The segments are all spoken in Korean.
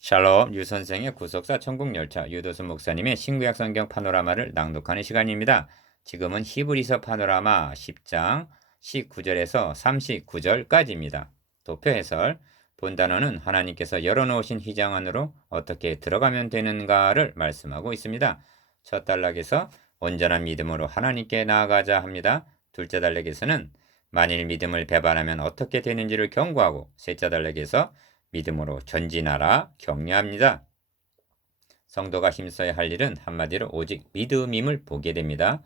샬롬 유 선생의 구속사 천국열차 유도순 목사님의 신구약 성경 파노라마를 낭독하는 시간입니다. 지금은 히브리서 파노라마 10장 19절에서 39절까지입니다. 도표 해설. 본 단어는 하나님께서 열어놓으신 휘장 안으로 어떻게 들어가면 되는가를 말씀하고 있습니다. 첫 단락에서 온전한 믿음으로 하나님께 나아가자 합니다. 둘째 단락에서는 만일 믿음을 배반하면 어떻게 되는지를 경고하고, 셋째 단락에서 믿음으로 전진하라 격려합니다. 성도가 힘써야 할 일은 한마디로 오직 믿음임을 보게 됩니다.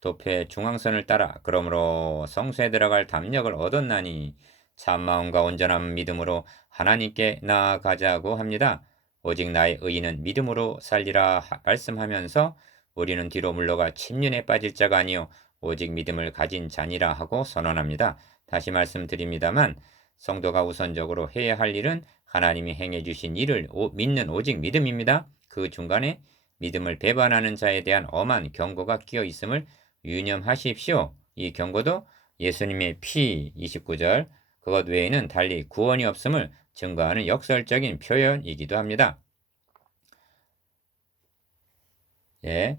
도표의 중앙선을 따라 그러므로 성소에 들어갈 담력을 얻었나니 참마음과 온전한 믿음으로 하나님께 나아가자고 합니다. 오직 나의 의인은 믿음으로 살리라 말씀하면서 우리는 뒤로 물러가 침륜에 빠질 자가 아니요 오직 믿음을 가진 자니라 하고 선언합니다. 다시 말씀드립니다만 성도가 우선적으로 해야 할 일은 하나님이 행해 주신 일을 믿는 오직 믿음입니다. 그 중간에 믿음을 배반하는 자에 대한 엄한 경고가 끼어 있음을 유념하십시오. 이 경고도 예수님의 피 29절 그것 외에는 달리 구원이 없음을 증거하는 역설적인 표현이기도 합니다. 예.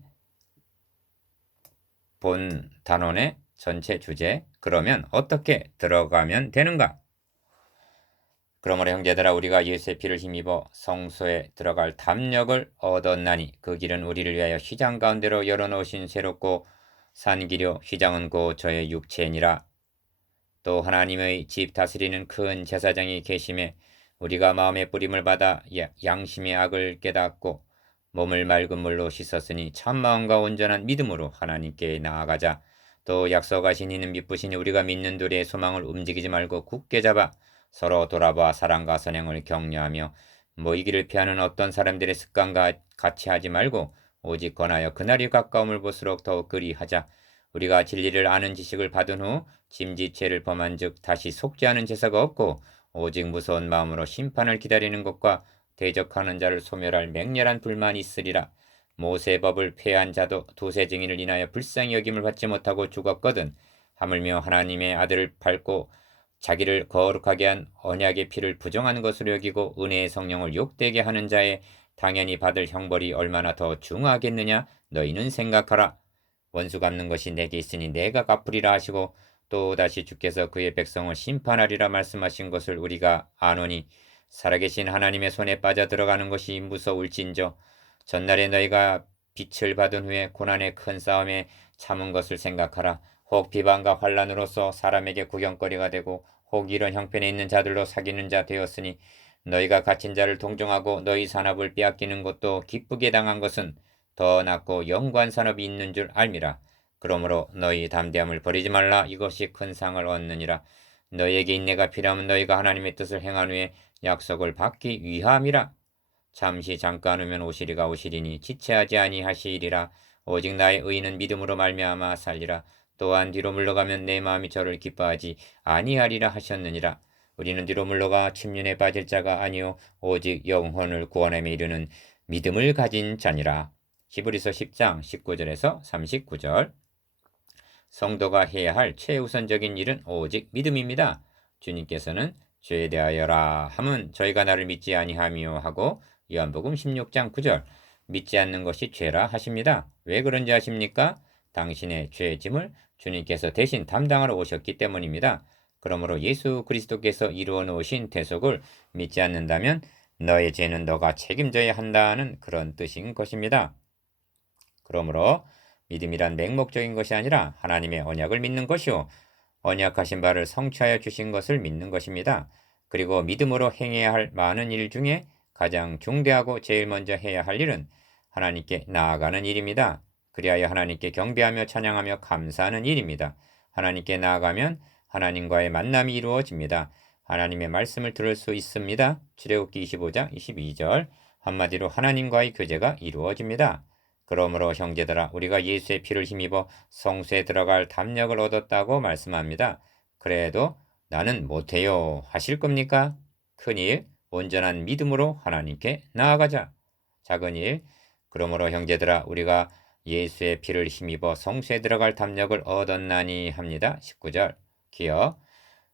본 단원의 전체 주제, 그러면 어떻게 들어가면 되는가? 그러므로 형제들아 우리가 예수의 피를 힘입어 성소에 들어갈 담력을 얻었나니 그 길은 우리를 위하여 휘장 가운데로 열어놓으신 새롭고 산 길이요 휘장은 곧 저의 육체니라. 또 하나님의 집 다스리는 큰 제사장이 계심에 우리가 마음의 뿌림을 받아 양심의 악을 깨닫고 몸을 맑은 물로 씻었으니 참마음과 온전한 믿음으로 하나님께 나아가자. 또 약속하신 이는 미쁘시니 우리가 믿는 도리의 소망을 움직이지 말고 굳게 잡아 서로 돌아봐 사랑과 선행을 격려하며 모이기를 피하는 어떤 사람들의 습관과 같이 하지 말고 오직 권하여 그날이 가까움을 볼수록 더욱 그리하자. 우리가 진리를 아는 지식을 받은 후 짐짓죄를 범한 즉 다시 속지 않은 제사가 없고 오직 무서운 마음으로 심판을 기다리는 것과 대적하는 자를 소멸할 맹렬한 불만이 있으리라. 모세의 법을 폐한 자도 두세 증인을 인하여 불쌍히 여김을 받지 못하고 죽었거든. 하물며 하나님의 아들을 밟고 자기를 거룩하게 한 언약의 피를 부정한 것으로 여기고 은혜의 성령을 욕되게 하는 자에 당연히 받을 형벌이 얼마나 더 중하겠느냐. 너희는 생각하라. 원수 갚는 것이 내게 있으니 내가 갚으리라 하시고 또다시 주께서 그의 백성을 심판하리라 말씀하신 것을 우리가 아노니 살아계신 하나님의 손에 빠져 들어가는 것이 무서울진저 전날에 너희가 빛을 받은 후에 고난의 큰 싸움에 참은 것을 생각하라. 혹 비방과 환란으로서 사람에게 구경거리가 되고 혹 이런 형편에 있는 자들로 사귀는 자 되었으니 너희가 갇힌 자를 동정하고 너희 산업을 빼앗기는 것도 기쁘게 당한 것은 더 낫고 영관 산업이 있는 줄 알미라. 그러므로 너희 담대함을 버리지 말라. 이것이 큰 상을 얻느니라. 너희에게 인내가 필요하면 너희가 하나님의 뜻을 행한 후에 약속을 받기 위함이라. 잠시 잠깐 후면 오시리가 오시리니 지체하지 아니하시리라. 오직 나의 의인은 믿음으로 말미암아 살리라. 또한 뒤로 물러가면 내 마음이 저를 기뻐하지 아니하리라 하셨느니라. 우리는 뒤로 물러가 침륜에 빠질 자가 아니요 오직 영혼을 구원함에 이르는 믿음을 가진 자니라. 히브리서 10장 19절에서 39절. 성도가 해야 할 최우선적인 일은 오직 믿음입니다. 주님께서는 죄에 대하여라 함은 저희가 나를 믿지 아니하며 하고 요한복음 16장 9절 믿지 않는 것이 죄라 하십니다. 왜 그런지 아십니까? 당신의 죄의 짐을 주님께서 대신 담당하러 오셨기 때문입니다. 그러므로 예수 그리스도께서 이루어 놓으신 대속을 믿지 않는다면 너의 죄는 너가 책임져야 한다는 그런 뜻인 것입니다. 그러므로 믿음이란 맹목적인 것이 아니라 하나님의 언약을 믿는 것이요 언약하신 바를 성취하여 주신 것을 믿는 것입니다. 그리고 믿음으로 행해야 할 많은 일 중에 가장 중대하고 제일 먼저 해야 할 일은 하나님께 나아가는 일입니다. 그리하여 하나님께 경배하며 찬양하며 감사하는 일입니다. 하나님께 나아가면 하나님과의 만남이 이루어집니다. 하나님의 말씀을 들을 수 있습니다. 출애굽기 25장 22절 한마디로 하나님과의 교제가 이루어집니다. 그러므로 형제들아 우리가 예수의 피를 힘입어 성소에 들어갈 담력을 얻었다고 말씀합니다. 그래도 나는 못해요 하실 겁니까? 큰일, 온전한 믿음으로 하나님께 나아가자. 작은일, 그러므로 형제들아 우리가 예수의 피를 힘입어 성소에 들어갈 담력을 얻었나니 합니다. 19절 기억.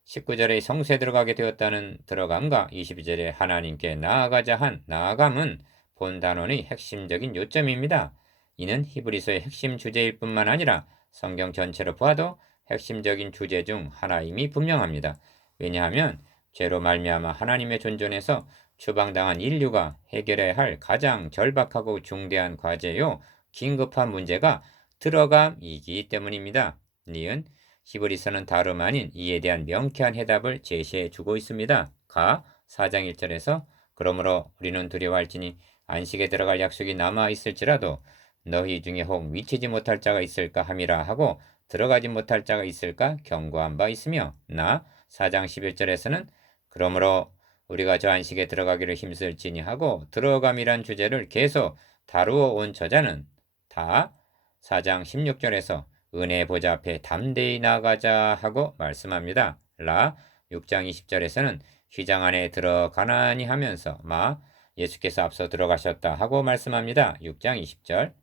19절에 성소에 들어가게 되었다는 들어감과 22절에 하나님께 나아가자 한 나아감은 본 단원의 핵심적인 요점입니다. 이는 히브리서의 핵심 주제일 뿐만 아니라 성경 전체로 보아도 핵심적인 주제 중 하나임이 분명합니다. 왜냐하면 죄로 말미암아 하나님의 존존에서 추방당한 인류가 해결해야 할 가장 절박하고 중대한 과제요 긴급한 문제가 들어감이기 때문입니다. 니은 히브리서는 다름 아닌 이에 대한 명쾌한 해답을 제시해 주고 있습니다. 가 4장 1절에서 그러므로 우리는 두려워할지니 안식에 들어갈 약속이 남아 있을지라도 너희 중에 혹 미치지 못할 자가 있을까 함이라 하고 들어가지 못할 자가 있을까 경고한 바 있으며 나 4장 11절에서는 그러므로 우리가 저 안식에 들어가기를 힘쓸지니 하고 들어감이란 주제를 계속 다루어 온 저자는 다 4장 16절에서 은혜의 보좌 앞에 담대히 나아가자 하고 말씀합니다. 라 6장 20절에서는 휘장 안에 들어가나니 하면서 마 예수께서 앞서 들어가셨다 하고 말씀합니다. 6장 20절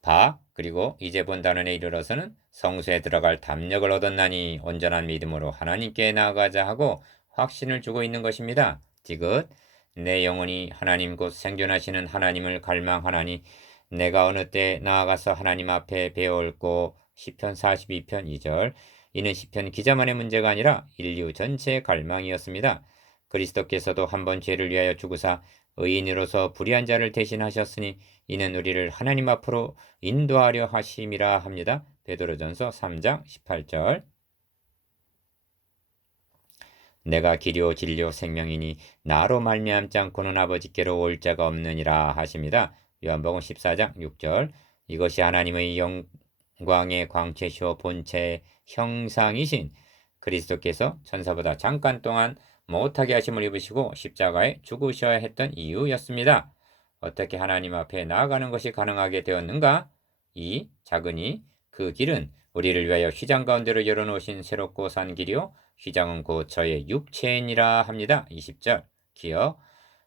바 그리고 이제 본 단원에 이르러서는 성소에 들어갈 담력을 얻었나니 온전한 믿음으로 하나님께 나아가자 하고 확신을 주고 있는 것입니다. 디귿 내 영혼이 하나님 곧 생존하시는 하나님을 갈망하나니 내가 어느 때 나아가서 하나님 앞에 배워올고 시편 42편 2절 이는 시편 기자만의 문제가 아니라 인류 전체의 갈망이었습니다. 그리스도께서도 한번 죄를 위하여 죽으사 의인으로서 불의한 자를 대신하셨으니 이는 우리를 하나님 앞으로 인도하려 하심이라 합니다. 베드로전서 3장 18절 내가 길이요 진리요 생명이니 나로 말미암지 않고는 아버지께로 올 자가 없느니라 하십니다. 요한복음 14장 6절 이것이 하나님의 영광의 광채시오 본체의 형상이신 그리스도께서 천사보다 잠깐 동안 못하게 하심을 입으시고 십자가에 죽으셔야 했던 이유였습니다. 어떻게 하나님 앞에 나아가는 것이 가능하게 되었는가? 이 작으니 그 길은 우리를 위하여 휘장 가운데로 열어놓으신 새롭고 산 길이요 휘장은 곧 저의 육체이니라 합니다. 20절 기억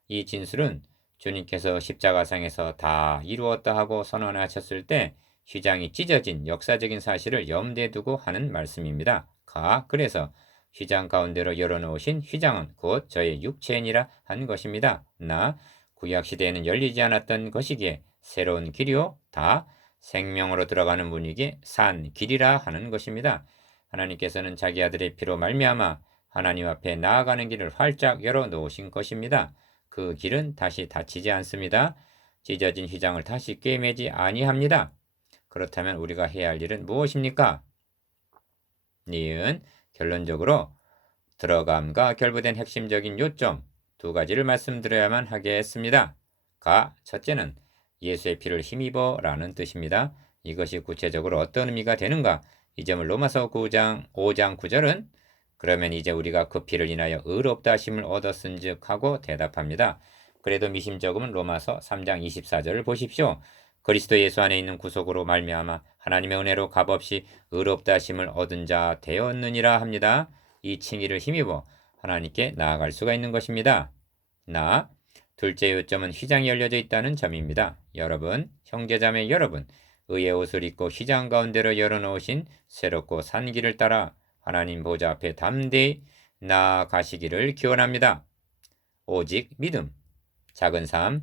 이 진술은 주님께서 십자가상에서 다 이루었다 하고 선언하셨을 때 휘장이 찢어진 역사적인 사실을 염두에 두고 하는 말씀입니다. 그래서 휘장 가운데로 열어놓으신 휘장은 곧 저의 육체이니라 한 것입니다. 나 구약시대에는 열리지 않았던 것이기에 새로운 길이요 다 생명으로 들어가는 분위기에 산 길이라 하는 것입니다. 하나님께서는 자기 아들의 피로 말미암아 하나님 앞에 나아가는 길을 활짝 열어놓으신 것입니다. 그 길은 다시 닫히지 않습니다. 찢어진 휘장을 다시 꿰매지 아니합니다. 그렇다면 우리가 해야 할 일은 무엇입니까? 니은 결론적으로 들어감과 결부된 핵심적인 요점 두 가지를 말씀드려야만 하겠습니다. 첫째는 예수의 피를 힘입어 라는 뜻입니다. 이것이 구체적으로 어떤 의미가 되는가? 이 점을 로마서 5장 9절은 그러면 이제 우리가 그 피를 인하여 의롭다 하심을 얻었은즉 하고 대답합니다. 그래도 미심쩍으면 로마서 3장 24절을 보십시오. 그리스도 예수 안에 있는 구속으로 말미암아 하나님의 은혜로 값없이 의롭다 하심을 얻은 자 되었느니라 합니다. 이 칭의를 힘입어 하나님께 나아갈 수가 있는 것입니다. 둘째 요점은 휘장이 열려져 있다는 점입니다. 여러분, 형제자매 여러분, 의의 옷을 입고 휘장 가운데로 열어놓으신 새롭고 산 길을 따라 하나님 보좌 앞에 담대히 나아가시기를 기원합니다. 오직 믿음, 작은 삶,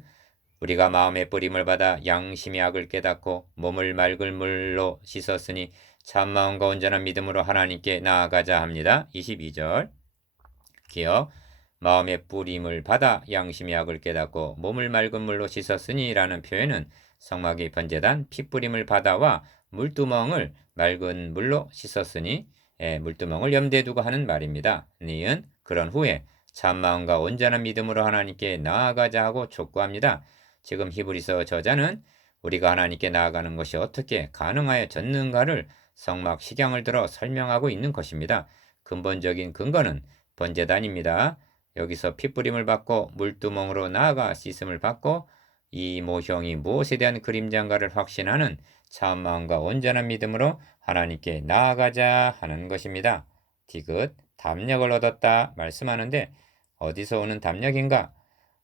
우리가 마음의 뿌림을 받아 양심의 악을 깨닫고 몸을 맑은 물로 씻었으니 참마음과 온전한 믿음으로 하나님께 나아가자 합니다. 22절 기억 마음의 뿌림을 받아 양심의 악을 깨닫고 몸을 맑은 물로 씻었으니 라는 표현은 성막의 번제단 핏뿌림을 받아와 물두멍을 맑은 물로 씻었으니 물두멍을 염두에 두고 하는 말입니다. 니은 그런 후에 참마음과 온전한 믿음으로 하나님께 나아가자 하고 촉구합니다. 지금 히브리서 저자는 우리가 하나님께 나아가는 것이 어떻게 가능하여졌는가를 성막 식양을 들어 설명하고 있는 것입니다. 근본적인 근거는 번제단입니다. 여기서 핏부림을 받고 물두멍으로 나아가 씻음을 받고 이 모형이 무엇에 대한 그림자인가를 확신하는 참마음과 온전한 믿음으로 하나님께 나아가자 하는 것입니다. 디귿 담력을 얻었다 말씀하는데 어디서 오는 담력인가?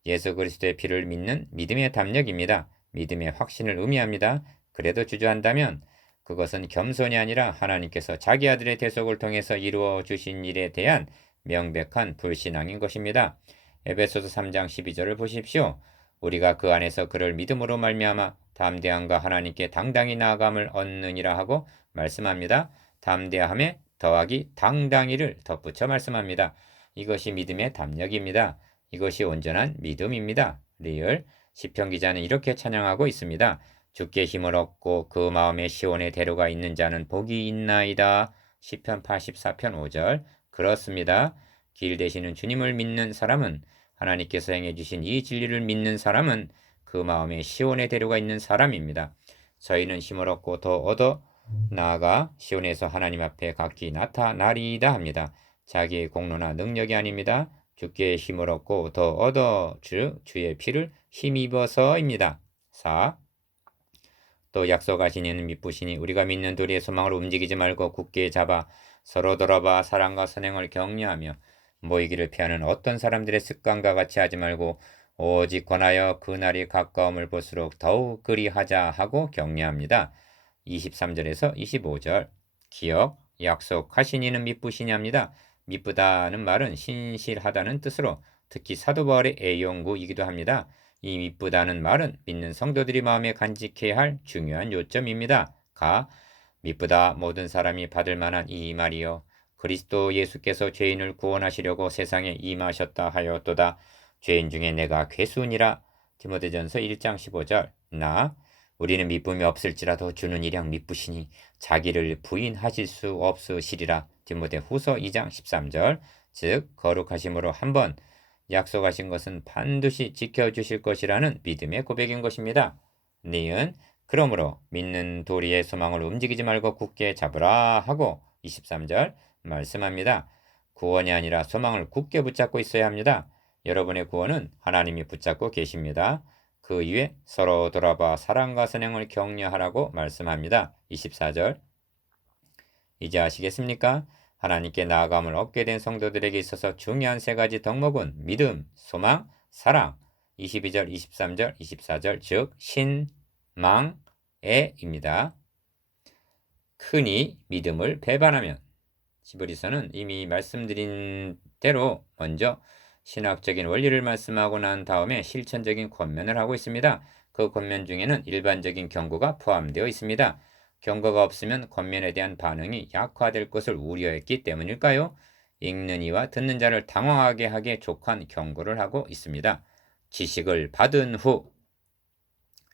예수 그리스도의 피를 믿는 믿음의 담력입니다. 믿음의 확신을 의미합니다. 그래도 주저한다면 그것은 겸손이 아니라 하나님께서 자기 아들의 대속을 통해서 이루어 주신 일에 대한 명백한 불신앙인 것입니다. 에베소서 3장 12절을 보십시오. 우리가 그 안에서 그를 믿음으로 말미암아 담대함과 하나님께 당당히 나아감을 얻느니라 하고 말씀합니다. 담대함에 더하기 당당히를 덧붙여 말씀합니다. 이것이 믿음의 담력입니다. 이것이 온전한 믿음입니다. 리을 시편 기자는 이렇게 찬양하고 있습니다. 주께 힘을 얻고 그 마음에 시온의 대로가 있는 자는 복이 있나이다. 시편 84편 5절. 그렇습니다. 길 되시는 주님을 믿는 사람은, 하나님께서 행해 주신 이 진리를 믿는 사람은 그 마음에 시온의 대로가 있는 사람입니다. 저희는 힘을 얻고 더 얻어 나아가 시온에서 하나님 앞에 각기 나타나리이다 합니다. 자기의 공로나 능력이 아닙니다. 주께 힘을 얻고 더 얻어 주의 피를 힘입어서입니다. 4. 또 약속하신 이는 미쁘시니 우리가 믿는 도리의 소망으로 움직이지 말고 굳게 잡아 서로 돌아봐 사랑과 선행을 격려하며 모이기를 피하는 어떤 사람들의 습관과 같이 하지 말고 오직 권하여 그날이 가까움을 볼수록 더욱 그리하자 하고 격려합니다. 23절에서 25절. 기억, 약속하신 이는 미쁘시냐입니다. 미쁘다는 말은 신실하다는 뜻으로 특히 사도 바울의 애용구이기도 합니다. 이 미쁘다는 말은 믿는 성도들이 마음에 간직해야 할 중요한 요점입니다. 미쁘다 모든 사람이 받을 만한 이 말이요. 그리스도 예수께서 죄인을 구원하시려고 세상에 임하셨다 하였도다. 죄인 중에 내가 괴수니라. 디모데전서 1장 15절. 우리는 미쁨이 없을지라도 주는 일량 미쁘시니 자기를 부인하실 수 없으시리라. 디모데 후서 2장 13절. 즉 거룩하심으로 한번 약속하신 것은 반드시 지켜주실 것이라는 믿음의 고백인 것입니다. 니은 그러므로 믿는 도리의 소망을 움직이지 말고 굳게 잡으라 하고 23절 말씀합니다. 구원이 아니라 소망을 굳게 붙잡고 있어야 합니다. 여러분의 구원은 하나님이 붙잡고 계십니다. 그 이후에 서로 돌아봐 사랑과 선행을 격려하라고 말씀합니다. 24절. 이제 아시겠습니까? 하나님께 나아감을 얻게 된 성도들에게 있어서 중요한 세 가지 덕목은 믿음, 소망, 사랑. 22절, 23절, 24절 즉 신망에입니다. 흔히 믿음을 배반하면 히브리서는 이미 말씀드린 대로 먼저 신학적인 원리를 말씀하고 난 다음에 실천적인 권면을 하고 있습니다. 그 권면 중에는 일반적인 경고가 포함되어 있습니다. 경고가 없으면 권면에 대한 반응이 약화될 것을 우려했기 때문일까요? 읽는 이와 듣는 자를 당황하게 하기에 족한 경고를 하고 있습니다. 지식을 받은 후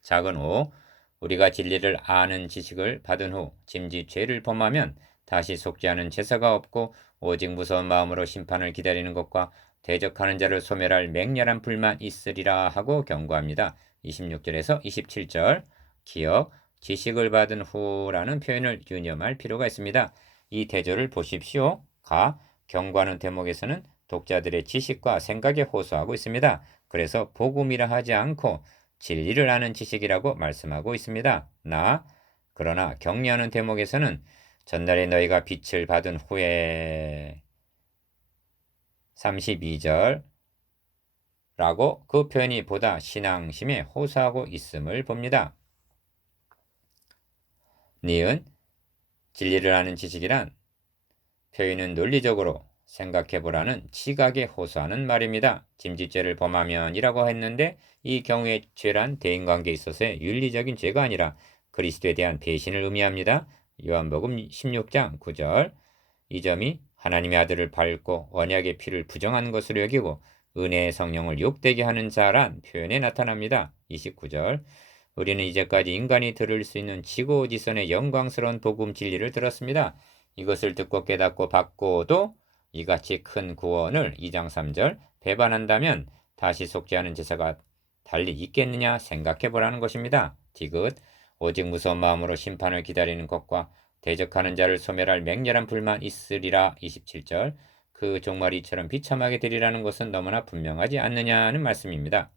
작은 오 우리가 진리를 아는 지식을 받은 후 짐짓 죄를 범하면 다시 속지 않은 제사가 없고 오직 무서운 마음으로 심판을 기다리는 것과 대적하는 자를 소멸할 맹렬한 불만 있으리라 하고 경고합니다. 26절에서 27절 기억, 지식을 받은 후라는 표현을 유념할 필요가 있습니다. 이 대조를 보십시오. 경고하는 대목에서는 독자들의 지식과 생각에 호소하고 있습니다. 그래서 복음이라 하지 않고 진리를 아는 지식이라고 말씀하고 있습니다. 그러나 격려하는 대목에서는 전날에 너희가 빛을 받은 후에 32절 라고 그 표현이 보다 신앙심에 호소하고 있음을 봅니다. 니은 진리를 아는 지식이란 표현은 논리적으로 생각해보라는 지각에 호소하는 말입니다. 짐짓죄를 범하면이라고 했는데 이 경우의 죄란 대인관계에 있어서의 윤리적인 죄가 아니라 그리스도에 대한 배신을 의미합니다. 요한복음 16장 9절 이 점이 하나님의 아들을 밟고 언약의 피를 부정한 것으로 여기고 은혜의 성령을 욕되게 하는 자란 표현에 나타납니다. 29절 우리는 이제까지 인간이 들을 수 있는 지고지선의 영광스러운 복음 진리를 들었습니다. 이것을 듣고 깨닫고 받고도 이같이 큰 구원을 2장 3절 배반한다면 다시 속지 않은 제사가 달리 있겠느냐 생각해 보라는 것입니다. 디귿 오직 무서운 마음으로 심판을 기다리는 것과 대적하는 자를 소멸할 맹렬한 불만 있으리라 27절 그 종말이 이처럼 비참하게 되리라는 것은 너무나 분명하지 않느냐는 말씀입니다.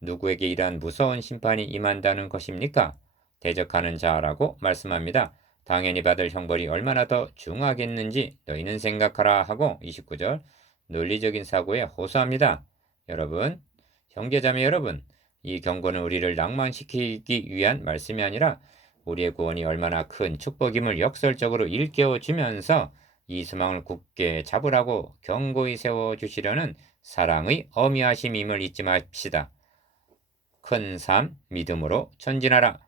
누구에게 이러한 무서운 심판이 임한다는 것입니까? 대적하는 자라고 말씀합니다. 당연히 받을 형벌이 얼마나 더 중하겠는지 너희는 생각하라 하고 29절 논리적인 사고에 호소합니다. 여러분, 형제자매 여러분, 이 경고는 우리를 낭만시키기 위한 말씀이 아니라 우리의 구원이 얼마나 큰 축복임을 역설적으로 일깨워 주면서 이 소망을 굳게 잡으라고 경고히 세워주시려는 사랑의 어미하심임을 잊지 맙시다. 큰 삶, 믿음으로 전진하라.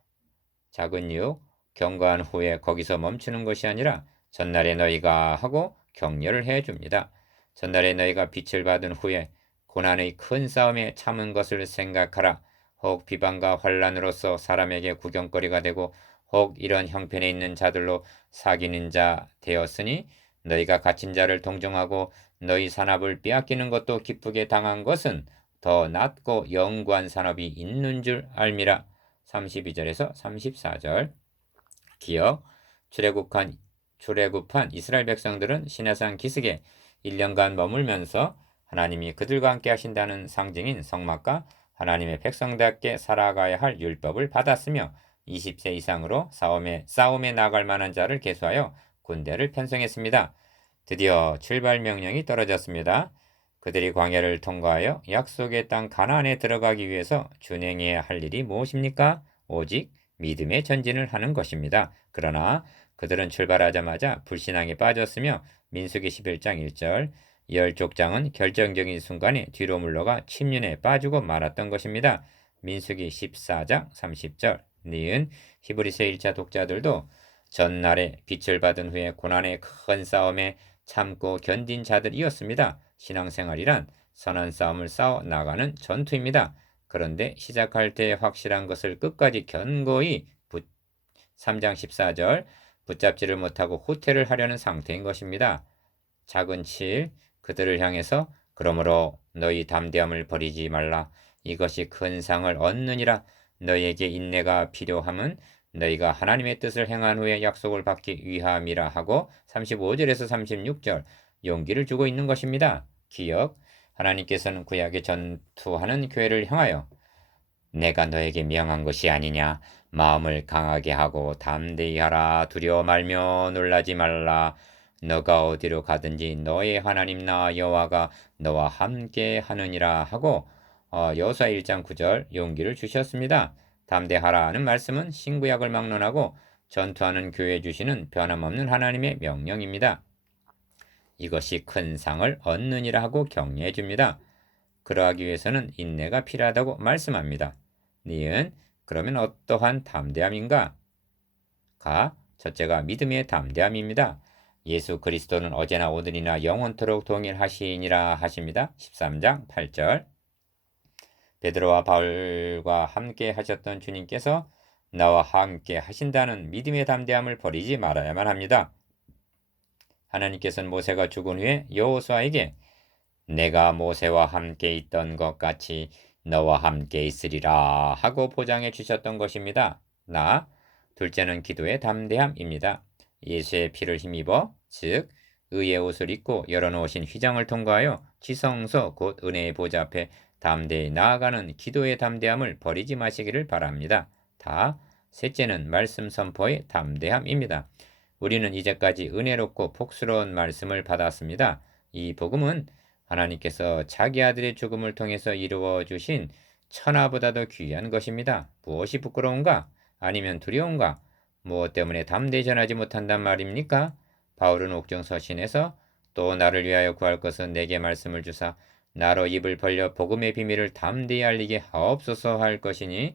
작은 유혹, 경고한 후에 거기서 멈추는 것이 아니라 전날에 너희가 하고 격려를 해줍니다. 전날에 너희가 빛을 받은 후에 고난의 큰 싸움에 참은 것을 생각하라. 혹 비방과 환란으로서 사람에게 구경거리가 되고 혹 이런 형편에 있는 자들로 사귀는 자 되었으니 너희가 갇힌 자를 동정하고 너희 산업을 빼앗기는 것도 기쁘게 당한 것은 더 낫고 영구한 산업이 있는 줄 알미라. 32절에서 34절. 기억, 출애굽한 이스라엘 백성들은 시내산 기슭에 1년간 머물면서 하나님이 그들과 함께 하신다는 상징인 성막과 하나님의 백성답게 살아가야 할 율법을 받았으며 20세 이상으로 싸움에 나갈 만한 자를 계수하여 군대를 편성했습니다. 드디어 출발 명령이 떨어졌습니다. 그들이 광야를 통과하여 약속의 땅 가나안에 들어가기 위해서 준행해야 할 일이 무엇입니까? 오직 믿음의 전진을 하는 것입니다. 그러나 그들은 출발하자마자 불신앙에 빠졌으며 민수기 11장 1절 열 족장은 결정적인 순간에 뒤로 물러가 침륜에 빠지고 말았던 것입니다. 민수기 14장 30절 니은 히브리서 1차 독자들도 전날에 빛을 받은 후에 고난의 큰 싸움에 참고 견딘 자들이었습니다. 신앙생활이란 선한 싸움을 싸워 나가는 전투입니다. 그런데 시작할 때 확실한 것을 끝까지 견고히 3장 14절 붙잡지를 못하고 후퇴를 하려는 상태인 것입니다. 작은 7 그들을 향해서 그러므로 너희 담대함을 버리지 말라. 이것이 큰 상을 얻느니라. 너희에게 인내가 필요함은 너희가 하나님의 뜻을 행한 후에 약속을 받기 위함이라 하고 35절에서 36절 용기를 주고 있는 것입니다. 기억, 하나님께서는 구약의 전투하는 교회를 향하여 내가 너에게 명한 것이 아니냐. 마음을 강하게 하고 담대히 하라. 두려워 말며 놀라지 말라. 너가 어디로 가든지 너의 하나님 나 여호와가 너와 함께 하느니라 하고 여호수아 1장 9절 용기를 주셨습니다. 담대하라는 말씀은 신구약을 막론하고 전투하는 교회에 주시는 변함없는 하나님의 명령입니다. 이것이 큰 상을 얻느니라 하고 격려해 줍니다. 그러하기 위해서는 인내가 필요하다고 말씀합니다. 니은 그러면 어떠한 담대함인가? 첫째가 믿음의 담대함입니다. 예수 그리스도는 어제나 오늘이나 영원토록 동일하시니라 하십니다. 13장 8절 베드로와 바울과 함께 하셨던 주님께서 나와 함께 하신다는 믿음의 담대함을 버리지 말아야만 합니다. 하나님께서는 모세가 죽은 후에 여호수아에게 내가 모세와 함께 있던 것 같이 너와 함께 있으리라 하고 보장해 주셨던 것입니다. 둘째는 기도의 담대함입니다. 예수의 피를 힘입어 즉 의의 옷을 입고 열어놓으신 휘장을 통과하여 지성소 곧 은혜의 보좌 앞에 담대히 나아가는 기도의 담대함을 버리지 마시기를 바랍니다. 셋째는 말씀 선포의 담대함입니다. 우리는 이제까지 은혜롭고 복스러운 말씀을 받았습니다. 이 복음은 하나님께서 자기 아들의 죽음을 통해서 이루어 주신 천하보다도 귀한 것입니다. 무엇이 부끄러운가? 아니면 두려운가? 무엇 때문에 담대히 전하지 못한단 말입니까? 바울은 옥중서신에서 또 나를 위하여 구할 것은 내게 말씀을 주사 나로 입을 벌려 복음의 비밀을 담대히 알리게 하옵소서 할 것이니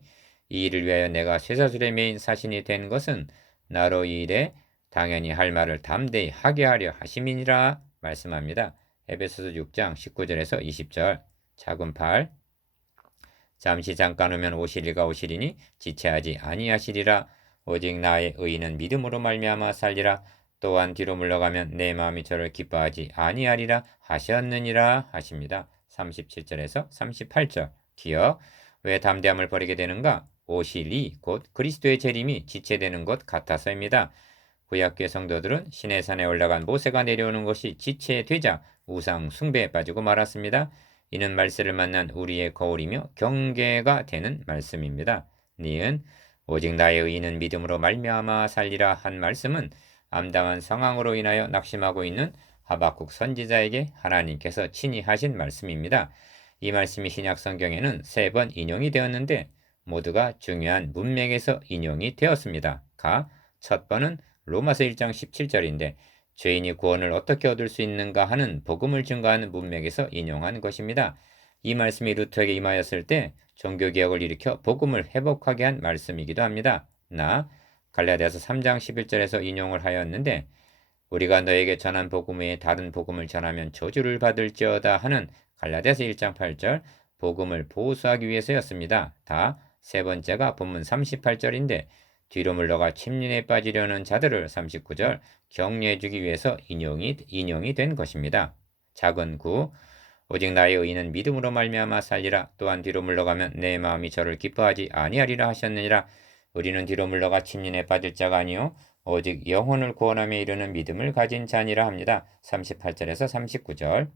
이 일을 위하여 내가 쇠사슬에 매인 사신이 된 것은 나로 이 일에 당연히 할 말을 담대히 하게 하려 하심이니라 말씀합니다. 에베소서 6장 19절에서 20절 작은 8 잠시 잠깐 오면 오시리가 오시리니 지체하지 아니하시리라. 오직 나의 의인은 믿음으로 말미암아 살리라. 또한 뒤로 물러가면 내 마음이 저를 기뻐하지 아니하리라 하셨느니라 하십니다. 37절에서 38절 기억 왜 담대함을 버리게 되는가? 오실이 곧 그리스도의 재림이 지체되는 것 같아서입니다. 구약계 성도들은 시내산에 올라간 모세가 내려오는 것이 지체되자 우상 숭배에 빠지고 말았습니다. 이는 말세를 만난 우리의 거울이며 경계가 되는 말씀입니다. 니은 오직 나의 의인은 믿음으로 말미암아 살리라 한 말씀은 암담한 상황으로 인하여 낙심하고 있는 하박국 선지자에게 하나님께서 친히 하신 말씀입니다. 이 말씀이 신약 성경에는 3번 인용이 되었는데 모두가 중요한 문맥에서 인용이 되었습니다. 가. 첫 번은 로마서 1장 17절인데 죄인이 구원을 어떻게 얻을 수 있는가 하는 복음을 증거하는 문맥에서 인용한 것입니다. 이 말씀이 루터에게 임하였을 때 종교개혁을 일으켜 복음을 회복하게 한 말씀이기도 합니다. 갈라디아서 3장 11절에서 인용을 하였는데 우리가 너에게 전한 복음 외에 다른 복음을 전하면 저주를 받을지어다 하는 갈라디아서 1장 8절 복음을 보수하기 위해서였습니다. 세 번째가 본문 38절인데 뒤로 물러가 침륜에 빠지려는 자들을 39절 격려해주기 위해서 인용이 된 것입니다. 작은 9 오직 나의 의인은 믿음으로 말미암아 살리라. 또한 뒤로 물러가면 내 마음이 저를 기뻐하지 아니하리라 하셨느니라. 우리는 뒤로 물러가 침륜에 빠질 자가 아니요 오직 영혼을 구원함에 이르는 믿음을 가진 자니라 합니다. 38절에서 39절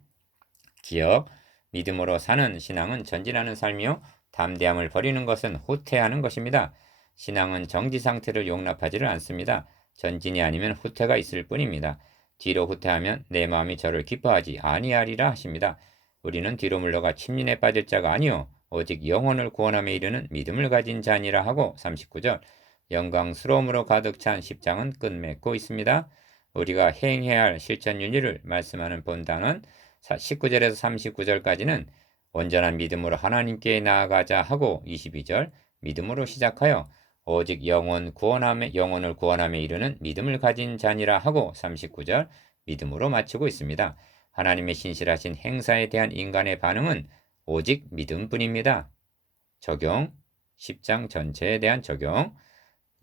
기억 믿음으로 사는 신앙은 전진하는 삶이요 담대함을 버리는 것은 후퇴하는 것입니다. 신앙은 정지 상태를 용납하지를 않습니다. 전진이 아니면 후퇴가 있을 뿐입니다. 뒤로 후퇴하면 내 마음이 저를 기뻐하지 아니하리라 하십니다. 우리는 뒤로 물러가 침륜에 빠질 자가 아니요 오직 영혼을 구원함에 이르는 믿음을 가진 자니라 하고 39절 영광스러움으로 가득 찬 10장은 끝맺고 있습니다. 우리가 행해야 할 실천 윤리를 말씀하는 본당은 19절에서 39절까지는 온전한 믿음으로 하나님께 나아가자 하고 22절 믿음으로 시작하여 오직 영혼을 구원함에 이르는 믿음을 가진 자니라 하고 39절 믿음으로 마치고 있습니다. 하나님의 신실하신 행사에 대한 인간의 반응은 오직 믿음뿐입니다. 적용 10장 전체에 대한 적용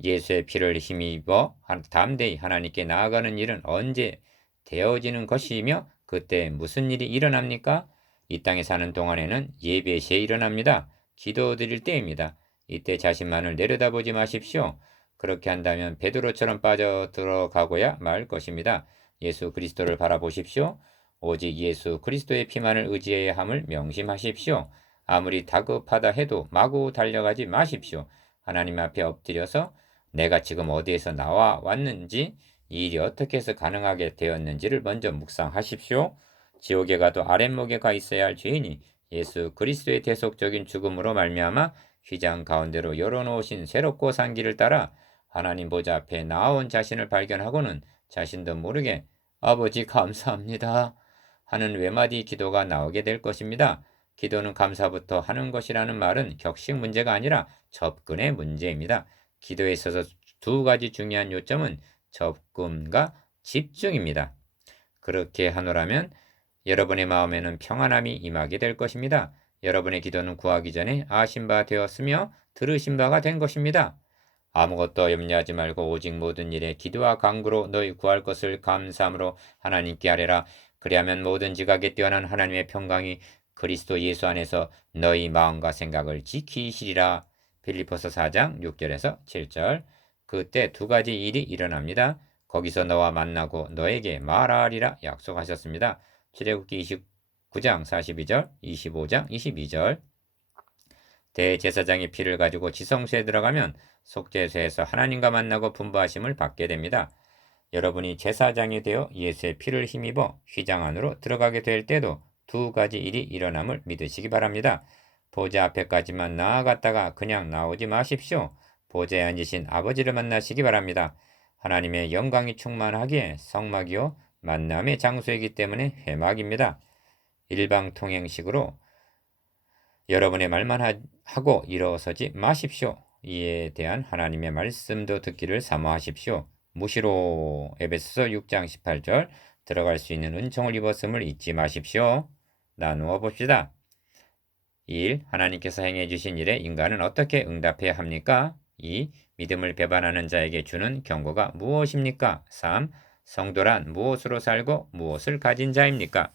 예수의 피를 힘입어 담대히 하나님께 나아가는 일은 언제 되어지는 것이며 그때 무슨 일이 일어납니까? 이 땅에 사는 동안에는 예배 시에 일어납니다. 기도드릴 때입니다. 이때 자신만을 내려다보지 마십시오. 그렇게 한다면 베드로처럼 빠져들어가고야 말 것입니다. 예수 그리스도를 바라보십시오. 오직 예수 그리스도의 피만을 의지해야 함을 명심하십시오. 아무리 다급하다 해도 마구 달려가지 마십시오. 하나님 앞에 엎드려서 내가 지금 어디에서 나와 왔는지 이 일이 어떻게 해서 가능하게 되었는지를 먼저 묵상하십시오. 지옥에 가도 아랫목에 가 있어야 할 죄인이 예수 그리스도의 대속적인 죽음으로 말미암아 휘장 가운데로 열어놓으신 새롭고 산 길을 따라 하나님 보좌 앞에 나온 자신을 발견하고는 자신도 모르게 아버지 감사합니다 하는 외마디 기도가 나오게 될 것입니다. 기도는 감사부터 하는 것이라는 말은 격식 문제가 아니라 접근의 문제입니다. 기도에 있어서 두 가지 중요한 요점은 접근과 집중입니다. 그렇게 하노라면 여러분의 마음에는 평안함이 임하게 될 것입니다. 여러분의 기도는 구하기 전에 아신 바 되었으며 들으신 바가 된 것입니다. 아무것도 염려하지 말고 오직 모든 일에 기도와 간구로 너희 구할 것을 감사함으로 하나님께 아뢰라. 그리하면 모든 지각에 뛰어난 하나님의 평강이 그리스도 예수 안에서 너희 마음과 생각을 지키시리라. 빌립보서 4장 6절에서 7절 그때 두 가지 일이 일어납니다. 거기서 너와 만나고 너에게 말하리라 약속하셨습니다. 출애굽기 29장 42절 25장 22절 대제사장이 피를 가지고 지성소에 들어가면 속죄소에서 하나님과 만나고 분부하심을 받게 됩니다. 여러분이 제사장이 되어 예수의 피를 힘입어 휘장 안으로 들어가게 될 때도 두 가지 일이 일어남을 믿으시기 바랍니다. 보좌 앞에까지만 나아갔다가 그냥 나오지 마십시오. 보좌에 앉으신 아버지를 만나시기 바랍니다. 하나님의 영광이 충만하기에 성막이요 만남의 장소이기 때문에 회막입니다. 일방통행식으로 여러분의 말만 하고 일어서지 마십시오. 이에 대한 하나님의 말씀도 듣기를 사모하십시오. 무시로 에베소서 6장 18절 들어갈 수 있는 은총을 입었음을 잊지 마십시오. 나누어 봅시다. 1. 하나님께서 행해 주신 일에 인간은 어떻게 응답해야 합니까? 2. 믿음을 배반하는 자에게 주는 경고가 무엇입니까? 3. 성도란 무엇으로 살고 무엇을 가진 자입니까?